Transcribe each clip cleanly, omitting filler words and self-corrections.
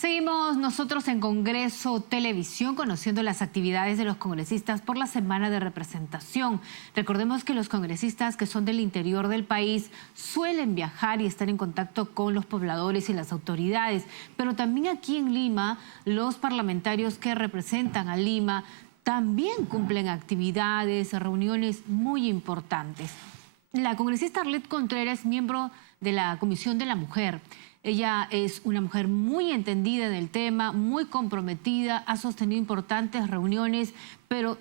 Seguimos nosotros en Congreso Televisión conociendo las actividades de los congresistas por la semana de representación. Recordemos que los congresistas que son del interior del país suelen viajar y estar en contacto con los pobladores y las autoridades, pero también aquí en Lima los parlamentarios que representan a Lima también cumplen actividades, reuniones muy importantes. La congresista Arlet Contreras es miembro de la Comisión de la Mujer. Ella es una mujer muy entendida en el tema, muy comprometida, ha sostenido importantes reuniones, pero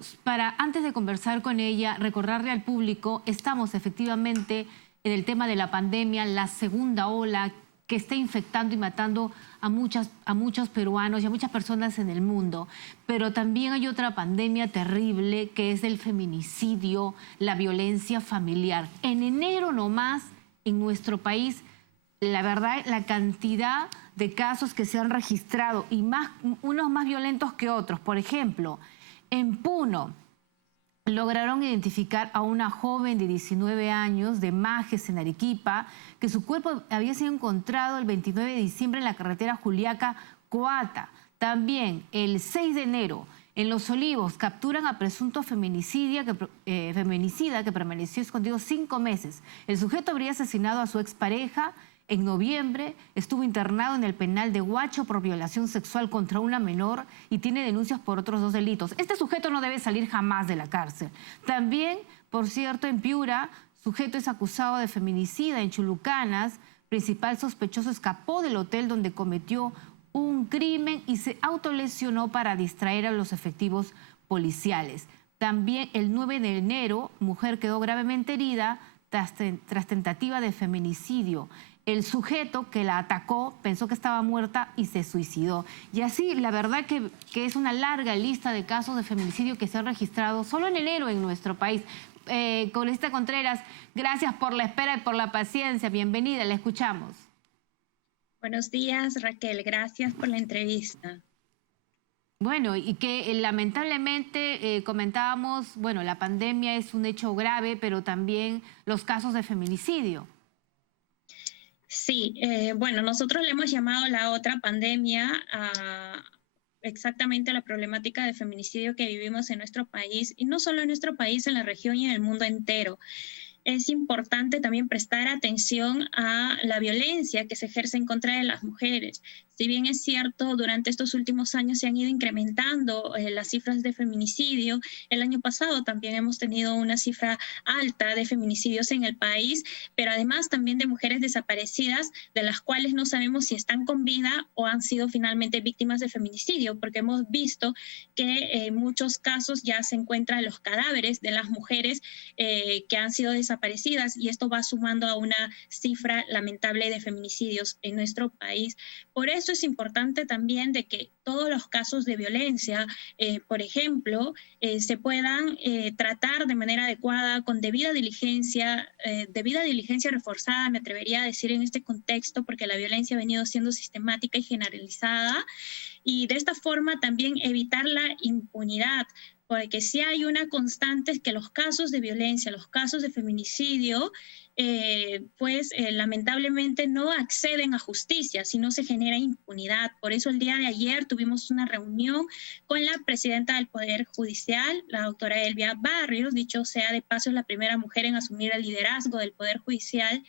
antes de conversar con ella, recordarle al público, estamos efectivamente en el tema de la pandemia, la segunda ola que está infectando y matando a muchos peruanos y a muchas personas en el mundo. Pero también hay otra pandemia terrible que es el feminicidio, la violencia familiar. En enero nomás, en nuestro país, la verdad, la cantidad de casos que se han registrado y unos más violentos que otros. Por ejemplo, en Puno lograron identificar a una joven de 19 años de Majes, en Arequipa, que su cuerpo había sido encontrado el 29 de diciembre en la carretera Juliaca-Coata. También el 6 de enero, en Los Olivos, capturan a presunto feminicida que permaneció escondido 5 meses. El sujeto habría asesinado a su expareja. En noviembre estuvo internado en el penal de Huacho por violación sexual contra una menor y tiene denuncias por otros 2 delitos. Este sujeto no debe salir jamás de la cárcel. También, por cierto, en Piura, sujeto es acusado de feminicida en Chulucanas. Principal sospechoso escapó del hotel donde cometió un crimen y se autolesionó para distraer a los efectivos policiales. También el 9 de enero, mujer quedó gravemente herida tras tentativa de feminicidio. El sujeto que la atacó pensó que estaba muerta y se suicidó. Y así, la verdad que es una larga lista de casos de feminicidio que se han registrado solo en enero en nuestro país. Congresista Contreras, gracias por la espera y por la paciencia. Bienvenida, la escuchamos. Buenos días, Raquel. Gracias por la entrevista. Bueno, y que lamentablemente comentábamos, bueno, la pandemia es un hecho grave, pero también los casos de feminicidio. Sí, bueno, nosotros le hemos llamado la otra pandemia exactamente a la problemática de feminicidio que vivimos en nuestro país, y no solo en nuestro país, en la región y en el mundo entero. Es importante también prestar atención a la violencia que se ejerce en contra de las mujeres. Si bien es cierto, durante estos últimos años se han ido incrementando las cifras de feminicidio, el año pasado también hemos tenido una cifra alta de feminicidios en el país, pero además también de mujeres desaparecidas, de las cuales no sabemos si están con vida o han sido finalmente víctimas de feminicidio, porque hemos visto que en muchos casos ya se encuentran los cadáveres de las mujeres que han sido desaparecidas, y esto va sumando a una cifra lamentable de feminicidios en nuestro país. Por eso es importante también de que todos los casos de violencia, por ejemplo, se puedan tratar de manera adecuada, con debida diligencia reforzada, me atrevería a decir en este contexto, porque la violencia ha venido siendo sistemática y generalizada, y de esta forma también evitar la impunidad, porque si hay una constante es que los casos de violencia, los casos de feminicidio, lamentablemente no acceden a justicia, sino se genera impunidad. Por eso el día de ayer tuvimos una reunión con la presidenta del Poder Judicial, la doctora Elvia Barrios. Dicho sea de paso, es la primera mujer en asumir el liderazgo del Poder Judicial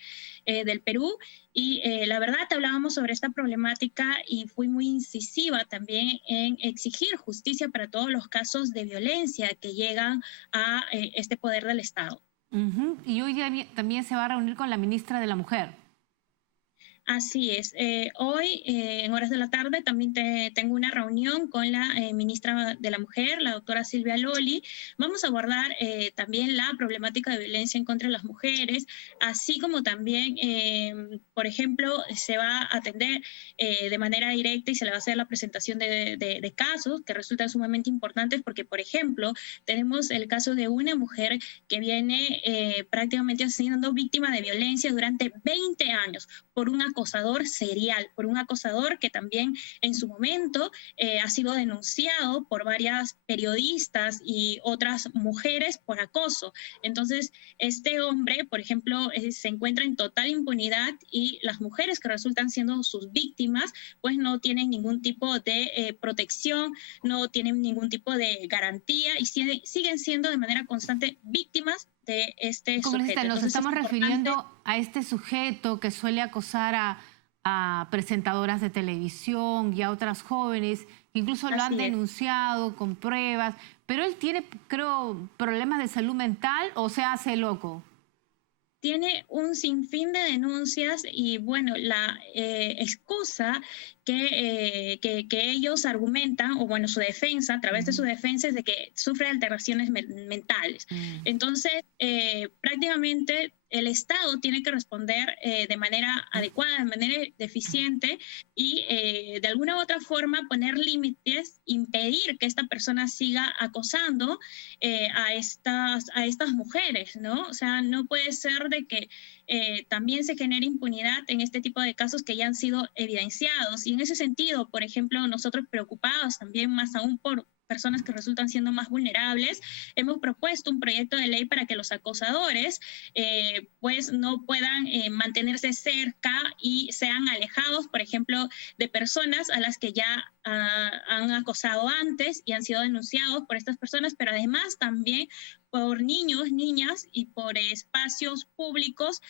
del Perú. Y la verdad, hablábamos sobre esta problemática y fui muy incisiva también en exigir justicia para todos los casos de violencia que llegan a este poder del Estado. Y hoy día también se va a reunir con la ministra de la Mujer. Así es. Hoy, en horas de la tarde, también tengo una reunión con la ministra de la Mujer, la doctora Silvia Loli. Vamos a abordar también la problemática de violencia en contra de las mujeres, así como también, por ejemplo, se va a atender de manera directa y se le va a hacer la presentación de casos que resultan sumamente importantes, porque, por ejemplo, tenemos el caso de una mujer que viene prácticamente siendo víctima de violencia durante 20 años por un acoso acosador serial, por un acosador que también en su momento ha sido denunciado por varias periodistas y otras mujeres por acoso. Entonces, este hombre, por ejemplo, se encuentra en total impunidad y las mujeres que resultan siendo sus víctimas, pues no tienen ningún tipo de protección, no tienen ningún tipo de garantía y siguen siendo de manera constante víctimas de este Congresista, sujeto. nos Entonces, es estamos importante. refiriendo a este sujeto que suele acosar a presentadoras de televisión y a otras jóvenes, incluso lo han Así es. denunciado con pruebas, pero él tiene, creo, problemas de salud mental o se hace loco. Tiene un sinfín de denuncias y bueno, la excusa que ellos argumentan, o bueno, su defensa, a través de su defensa, es de que sufre alteraciones mentales. Mm. Entonces, prácticamente el Estado tiene que responder de manera adecuada, de manera eficiente y de alguna u otra forma poner límites, impedir que esta persona siga acosando a estas mujeres, ¿no? O sea, no puede ser de que también se genere impunidad en este tipo de casos que ya han sido evidenciados. Y en ese sentido, por ejemplo, nosotros preocupados también más aún por personas que resultan siendo más vulnerables, hemos propuesto un proyecto de ley para que los acosadores pues no puedan mantenerse cerca y sean alejados, por ejemplo, de personas a las que ya han acosado antes y han sido denunciados por estas personas, pero además también por niños, niñas y por espacios públicos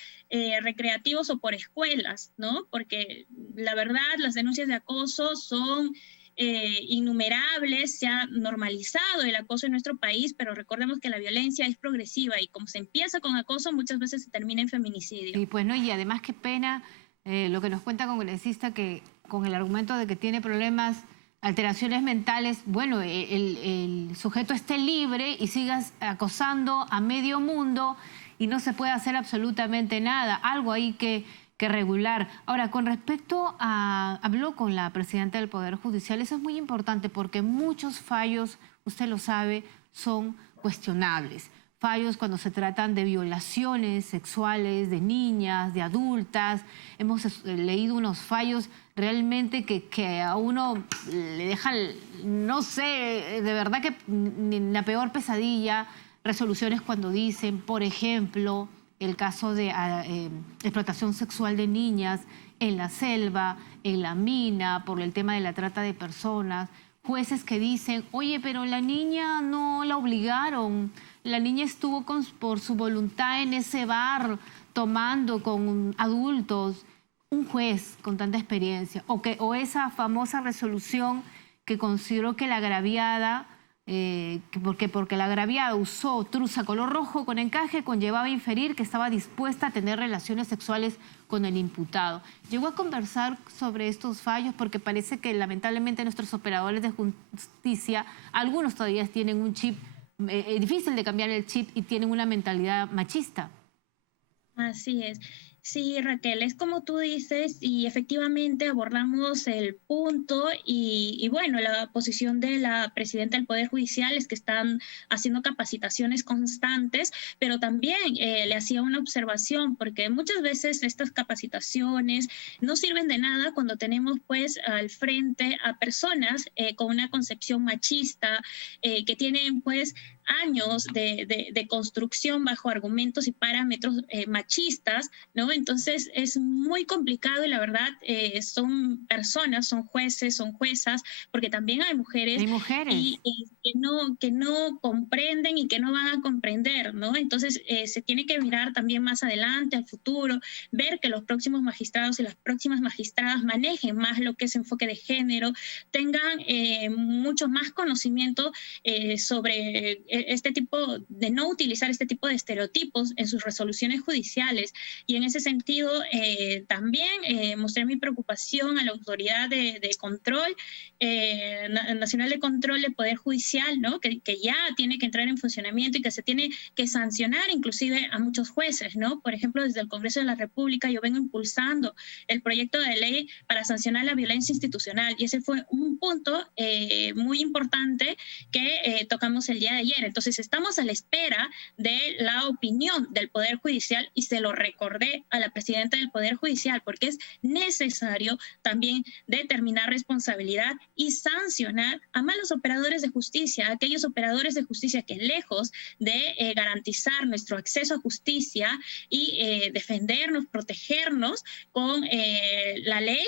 recreativos o por escuelas, ¿no? Porque la verdad, las denuncias de acoso son innumerables, se ha normalizado el acoso en nuestro país, pero recordemos que la violencia es progresiva y como se empieza con acoso, muchas veces se termina en feminicidio. Y pues no, y además qué pena lo que nos cuenta congresista, que con el argumento de que tiene problemas, alteraciones mentales, bueno, el sujeto esté libre y sigas acosando a medio mundo y no se puede hacer absolutamente nada. Algo ahí que regular. Ahora, con respecto a... Habló con la presidenta del Poder Judicial, eso es muy importante porque muchos fallos, usted lo sabe, son cuestionables. Fallos cuando se tratan de violaciones sexuales de niñas, de adultas. Hemos leído unos fallos realmente que a uno le dejan, no sé, de verdad que ni la peor pesadilla. Resoluciones cuando dicen, por ejemplo, el caso de explotación sexual de niñas en la selva, en la mina, por el tema de la trata de personas. Jueces que dicen, oye, pero la niña no la obligaron, la niña estuvo por su voluntad en ese bar tomando con adultos. Un juez con tanta experiencia, o esa famosa resolución que consideró que la agraviada, porque la agraviada usó truza color rojo con encaje, conllevaba inferir que estaba dispuesta a tener relaciones sexuales con el imputado. Llegó a conversar sobre estos fallos porque parece que lamentablemente nuestros operadores de justicia, algunos todavía tienen un chip, difícil de cambiar el chip y tienen una mentalidad machista. Así es. Sí, Raquel, es como tú dices y efectivamente abordamos el punto y bueno, la posición de la presidenta del Poder Judicial es que están haciendo capacitaciones constantes, pero también le hacía una observación porque muchas veces estas capacitaciones no sirven de nada cuando tenemos pues al frente a personas con una concepción machista, que tienen pues años de construcción bajo argumentos y parámetros machistas, ¿no? Entonces es muy complicado y la verdad son personas, son jueces, son juezas, porque también hay mujeres, Hay mujeres. y que no comprenden y que no van a comprender, ¿no? Entonces se tiene que mirar también más adelante, al futuro, ver que los próximos magistrados y las próximas magistradas manejen más lo que es enfoque de género, tengan mucho más conocimiento sobre este tipo de no utilizar este tipo de estereotipos en sus resoluciones judiciales. Y en ese sentido también mostré mi preocupación a la autoridad de control nacional de control del Poder Judicial, ¿no? Que ya tiene que entrar en funcionamiento y que se tiene que sancionar inclusive a muchos jueces, ¿no? Por ejemplo, desde el Congreso de la República yo vengo impulsando el proyecto de ley para sancionar la violencia institucional y ese fue un punto muy importante que tocamos el día de ayer. Entonces estamos a la espera de la opinión del Poder Judicial y se lo recordé a la presidenta del Poder Judicial porque es necesario también determinar responsabilidad y sancionar a malos operadores de justicia, aquellos operadores de justicia que lejos de garantizar nuestro acceso a justicia y defendernos, protegernos con la ley,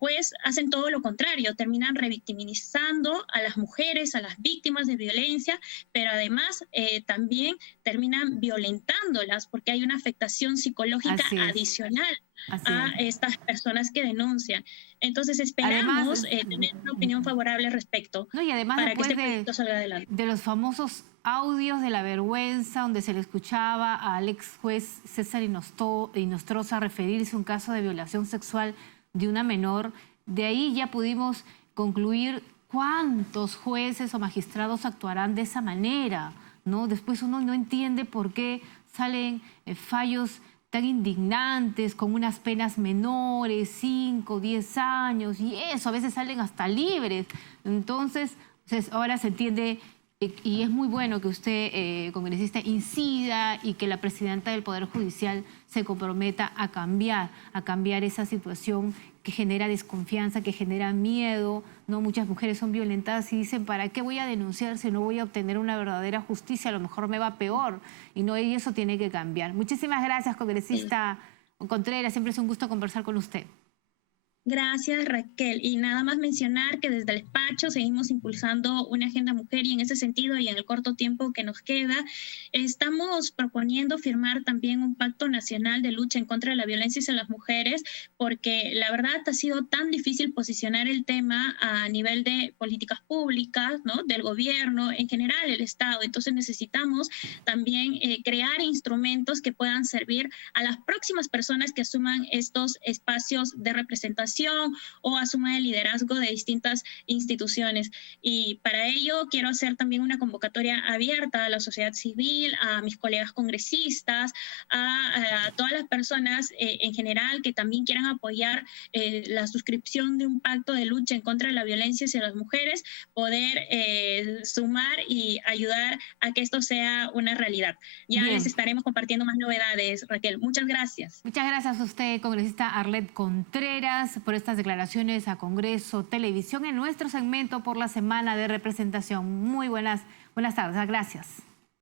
pues hacen todo lo contrario, terminan revictimizando a las mujeres, a las víctimas de violencia, pero además también terminan violentándolas porque hay una afectación psicológica adicional a estas personas que denuncian. Entonces esperamos tener una opinión favorable al respecto, no, y además para que este proyecto salga adelante. De los famosos audios de la vergüenza donde se le escuchaba al ex juez César Inostroza referirse a un caso de violación sexual de una menor, de ahí ya pudimos concluir cuántos jueces o magistrados actuarán de esa manera, ¿no? Después uno no entiende por qué salen fallos tan indignantes, con unas penas menores, 5, 10 años, y eso, a veces salen hasta libres. Entonces, ahora se entiende, y es muy bueno que usted, congresista, incida y que la presidenta del Poder Judicial se comprometa a cambiar esa situación que genera desconfianza, que genera miedo, ¿no? Muchas mujeres son violentadas y dicen, ¿para qué voy a denunciar si no voy a obtener una verdadera justicia? A lo mejor me va peor, y eso tiene que cambiar. Muchísimas gracias, congresista Contreras, siempre es un gusto conversar con usted. Gracias, Raquel. Y nada más mencionar que desde el despacho seguimos impulsando una agenda mujer y en ese sentido y en el corto tiempo que nos queda, estamos proponiendo firmar también un pacto nacional de lucha en contra de la violencia hacia las mujeres, porque la verdad ha sido tan difícil posicionar el tema a nivel de políticas públicas, ¿no? Del gobierno, en general el Estado. Entonces necesitamos también crear instrumentos que puedan servir a las próximas personas que asuman estos espacios de representación o asuma el liderazgo de distintas instituciones. Y para ello quiero hacer también una convocatoria abierta a la sociedad civil, a mis colegas congresistas, a todas las personas en general que también quieran apoyar la suscripción de un pacto de lucha en contra de la violencia hacia las mujeres, poder sumar y ayudar a que esto sea una realidad. Ya les estaremos compartiendo más novedades, Raquel. Muchas gracias. Muchas gracias a usted, congresista Arlet Contreras, por estas declaraciones a Congreso Televisión en nuestro segmento por la Semana de Representación. Muy buenas tardes. Gracias.